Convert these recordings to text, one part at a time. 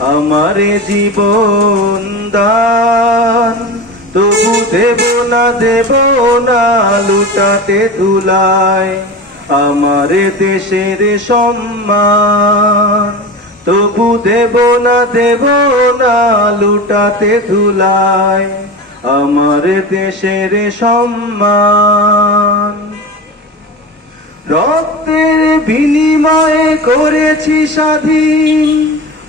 আমার জীবন দান। তবু দেব না দেব না, লুটাতে ধুলায় আমার দেশের সম্মান। তবু দেব না দেব না, লুটাতে ধুলায় আমার দেশের সম্মান। রক্তের বিনিময়ে করেছি স্বাধীন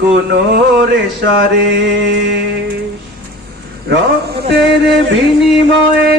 কোনো রেশারে রক্তের বিনিময়ে